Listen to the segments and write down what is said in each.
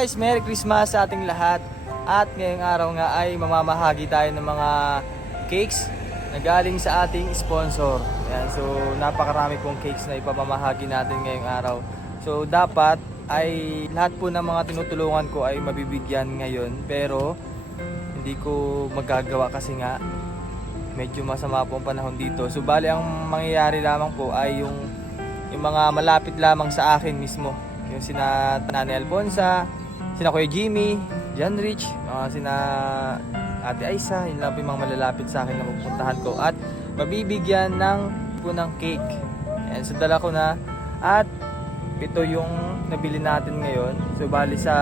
guys, Merry Christmas sa ating lahat. At ngayong araw nga ay mamamahagi tayo ng mga cakes na galing sa ating sponsor. Ayan, so napakarami pong cakes na ipapamahagi natin ngayong araw. So dapat ay lahat po ng mga tinutulungan ko ay mabibigyan ngayon, pero hindi ko magagawa kasi nga medyo masama po ang panahon dito. So bali ang mangyayari lamang po ay yung mga malapit lamang sa akin mismo. Yung sina Nanay Alfonsa, sina Kuya Jimmy, John Rich, sina Ate Aisa, yun lang po yung mga malalapit sa akin na pupuntahan ko. At mabibigyan po ng cake. Ayan, so dala ko na. At ito yung nabili natin ngayon. So bali sa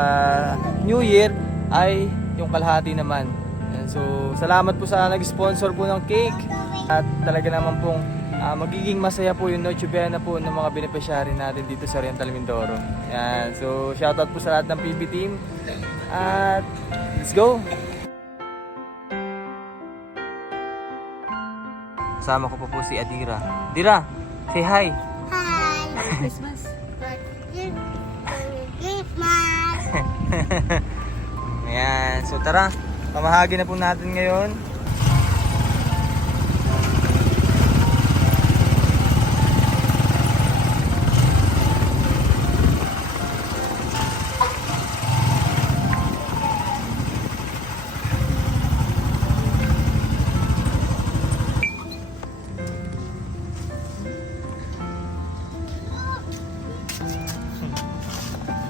New Year ay yung kalahati naman. Ayan, so salamat po sa nag-sponsor po ng cake. At talaga naman pong magiging masaya po yung Noche Buena po ng mga beneficiary natin dito sa Oriental Mindoro. Ayan, so shoutout po sa lahat ng PB team. At let's go! Kasama ko po si Adira. Adira, say hi! Hi! Merry Christmas! Merry Christmas! Ayan, so tara, pamahagi na po natin ngayon.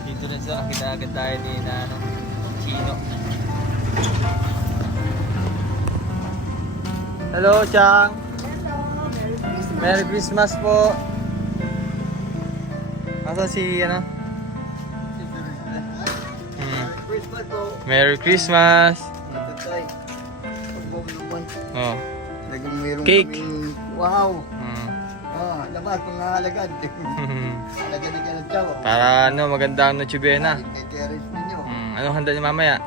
Dito na sa nakita-agad tayo ni Chino. Hello, Chang. Hello! Merry Merry Christmas! Christmas po. Asa si Christmas po! Merry Christmas. Ito tayo. Pagbuong naman. Oh. Talagang mayroong Cake. kaming... Wow! Mm. Labas kung alagad. Alagad na dyan ang tsawa. Para maganda ang Noche Buena. Kaya-rin ninyo. Anong handa niyo mamaya?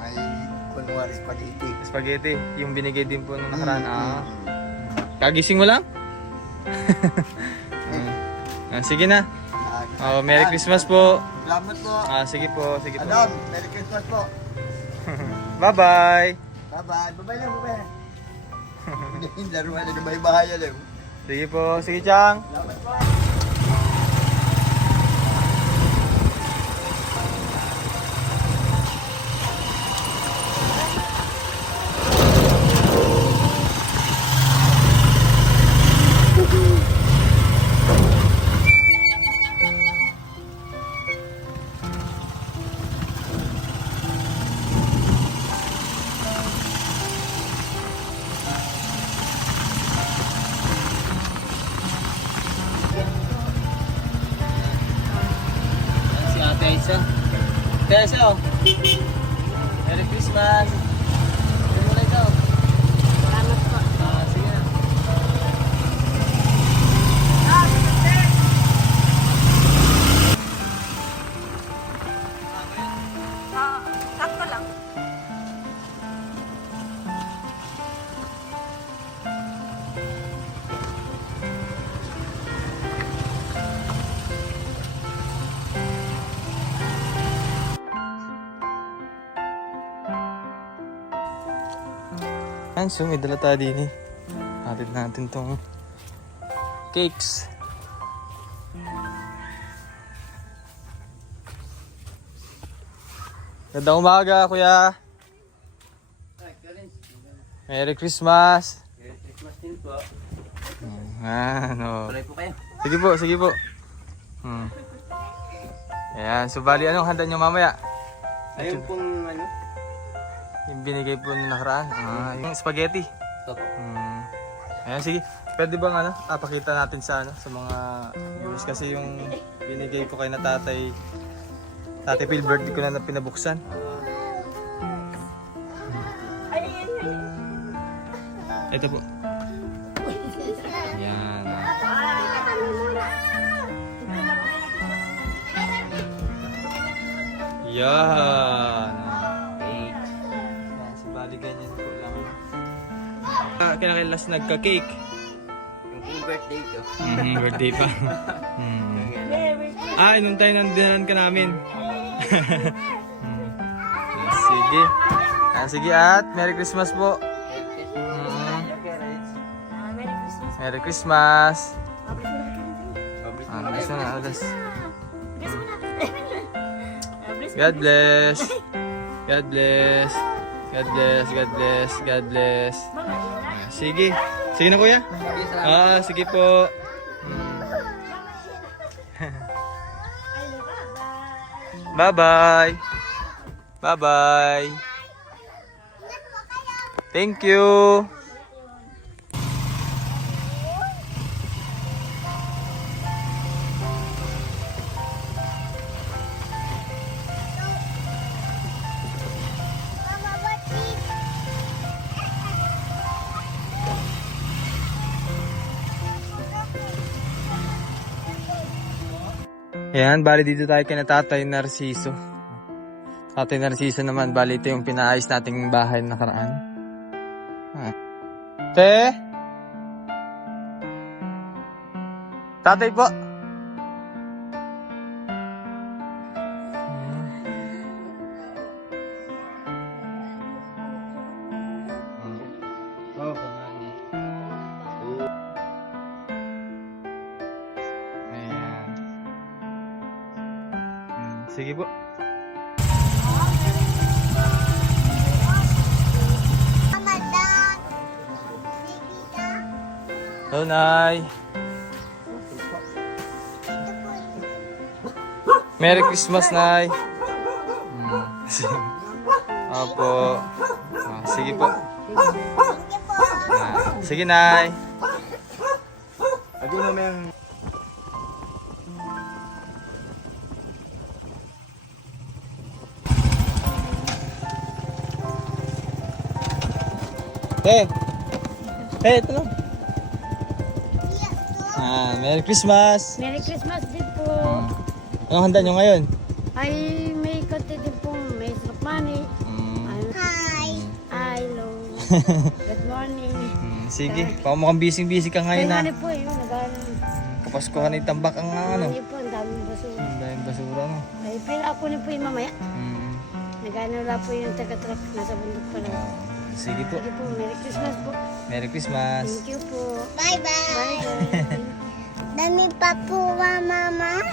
Ay, kunwari spaghetti. Spaghetti, yung binigay din po nung nakaraan. Kagising mo lang? Sige na. Merry Christmas po. Salamat po. Sige po, sige po. Adam, Merry Christmas po. Bye-bye. Bye-bye. Bye-bye lang, bye-bye. Laruan na may bahaya lang. Sige po, sige Chang. Salamat po. Si Ate Aisa. Ate Aisa, oh. Merry Christmas. Ano mo na ikaw? Salamat po. Sige na. Sakto lang. Yan, so may dala tayo din eh. Hatid natin tong cakes. Gandang umaga, kuya. Merry Christmas. Merry Christmas din po. Ano? Tuloy po kayo. Sige po, sige po. Ayan, so bali anong handa nyo mamaya? Ayun pong ano? Yung binigay po nung nakaraan. Yung spaghetti. Ito po. Ayan, sige. Pwede bang pakita natin sa sa mga viewers kasi yung binigay ko kay na Tatay Philbert, di ko na pinabuksan. Ito po. Ayan. Yan. Cake. Yan, so bali ganyan po lang. Kailan last nagka-cake? Yung pong birthday ko. Birthday pa. Nung tayo nandinanan ka namin. Sige. Sige at Merry Christmas po. Merry Christmas. Gusto na, alas. God bless. God bless. God bless. God bless. God bless. Sige. Sige na kuya. Sige po. Bye-bye. Bye-bye. Thank you. Ayan, bali dito tayo kay Tatay Narciso. Tatay Narciso naman, bali ito yung pinaayos nating bahay na nakaraan. Te? Tatay po? Sige po. Hello, Nay. Merry Christmas, Nay. Opo. Sige po. Sige, Nay. Adi mo may ito lang. Merry Christmas. Merry Christmas din po. Anong handa nyo ngayon? Ay, may konti din po. May slok money. Hi. Hello. Good morning. Sige, baka mukhang busy ka ngayon na. Kaya po yun. Kapaskuhan na itambak ang ano. Ano po, ang daming basura. Ang daming basura no. Ay, pero ako na po yung mamaya. Nagano lang po yung taga-truck. Nasa bundok pa lang. Sige po. Sige po, Merry Christmas po. Merry Christmas. Thank you po. Bye-bye. Bye-bye. Dami pa po, mama.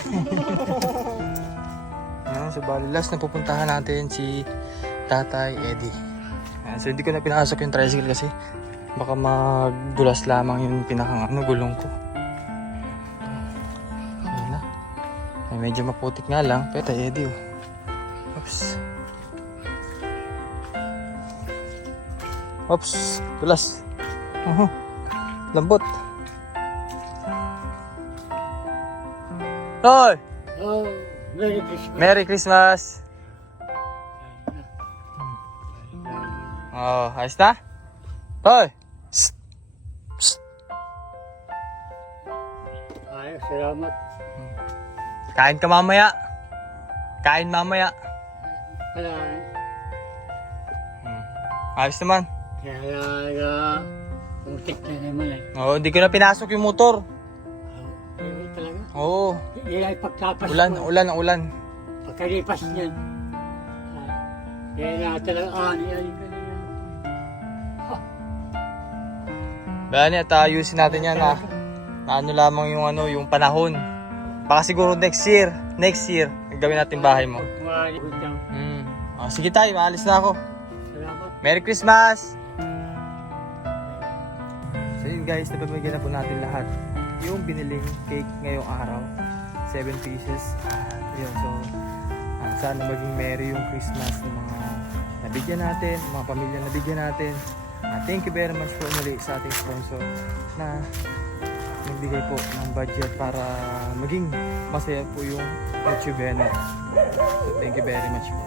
So bali last na pupuntahan natin si Tatay Eddie. So hindi ko na pinasok yung tricycle kasi baka magdulas lamang yung pinakang gulong ko. Ayun na. Ay, medyo maputik nga lang. Pero Tatay Eddie Oops. Oops. Dulas. Lambot. Hoy! Oh, Merry Christmas. Merry Christmas! Ayos na? Hoy! Psst! Psst! Ay, salamat. Kain ka mamaya. Kain mamaya. Kaya, Ayos naman. kaya, putik na naman eh. Oo, hindi ko na pinasok yung motor. Hindi talaga. Oo. Yan ay pagtapas Ulan. Pagkalipas niyan. Kaya na talaga, yan. Gani at ayusin natin yan na ano lamang yung yung panahon. Baka siguro next year gawin natin bahay mo. Sige tayo, maalis na ako. Salamat. Merry Christmas! So yun guys, napamigyan na po natin lahat yung biniling cake ngayong araw. 7 pieces. Yun, so sana maging merry yung Christmas ng mga nabigyan natin, mga pamilya nabigyan natin. Thank you very much po muli sa ating sponsor na nagbigay po ng budget para maging masaya po yung YouTube. So thank you very much po.